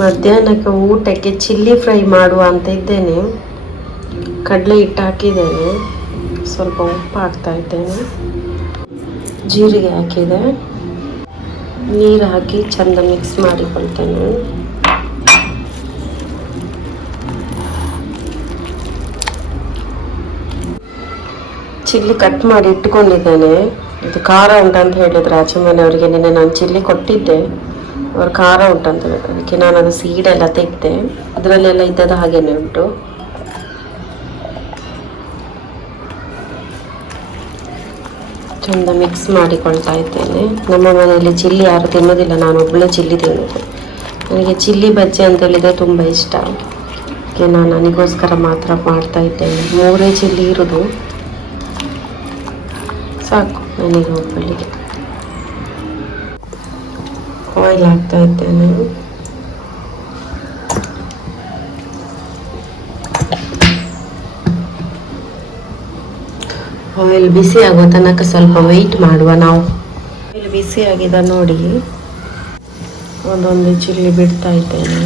ಮಧ್ಯಾಹ್ನಕ್ಕೆ ಊಟಕ್ಕೆ chilli fry ಮಾಡುವ ಅಂತ ಇದ್ದೇನೆ. ಕಡಲೆ ಹಿಟ್ಟು ಹಾಕಿದ್ದೇನೆ, ಸ್ವಲ್ಪ ಉಪ್ಪು ಹಾಕ್ತಾ ಇದ್ದೇನೆ, ಜೀರಿಗೆ ಹಾಕಿದೆ, ನೀರು ಹಾಕಿ ಚೆಂದ ಮಿಕ್ಸ್ ಮಾಡಿಕೊಳ್ತೇನೆ. ಚಿಲ್ಲಿ ಕಟ್ ಮಾಡಿ ಇಟ್ಕೊಂಡಿದ್ದೇನೆ. ಇದು ಖಾರ ಉಂಟಂತ ಹೇಳಿದ್ರು ಆಚೆ ಮನೆಯವರಿಗೆ. ನಿನ್ನೆ ನಾನು ಚಿಲ್ಲಿ ಕೊಟ್ಟಿದ್ದೆ, ಅವ್ರು ಖಾರ ಉಂಟಂತ ಹೇಳಿದ್ರು. ಅದಕ್ಕೆ ನಾನು ಅದು ಸೀಡೆಲ್ಲ ತೆಗೆದೆ. ಅದರಲ್ಲೆಲ್ಲ ಇದ್ದದ್ದು ಹಾಗೇನೆ ಉಂಟು. ಚೆಂದ ಮಿಕ್ಸ್ ಮಾಡಿಕೊಳ್ತಾ ಇದ್ದೇನೆ. ನಮ್ಮ ಮನೆಯಲ್ಲಿ ಚಿಲ್ಲಿ ಯಾರು ತಿನ್ನೋದಿಲ್ಲ, ನಾನು ಒಬ್ಬಳೇ ಚಿಲ್ಲಿ ತಿನ್ನೋದು. ನನಗೆ ಚಿಲ್ಲಿ ಬಜ್ಜಿ ಅಂತ ಹೇಳಿದರೆ ತುಂಬ ಇಷ್ಟ. ಅದಕ್ಕೆ ನಾನು ನನಗೋಸ್ಕರ ಮಾತ್ರ ಮಾಡ್ತಾ ಇದ್ದೇನೆ. 3 ಚಿಲ್ಲಿ ಇರೋದು ಸಾಕು ನನಗೆ ಒಬ್ಬಳಿಗೆ. ಆಯಿಲ್ ಹಾಕ್ತಾ ಇದ್ದೇನೆ. ಆಯಿಲ್ ಬಿಸಿ ಆಗುವ ತನಕ ಸ್ವಲ್ಪ ವೆಯ್ಟ್ ಮಾಡುವ ನಾವು. ಆಯಿಲ್ ಬಿಸಿ ಆಗಿದೆ ನೋಡಿ, ಒಂದೊಂದು ಚಿಲ್ಲಿ ಬಿಡ್ತಾ ಇದ್ದೇನೆ.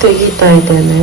ತೆಗಿತಾ ಇದ್ದೇನೆ.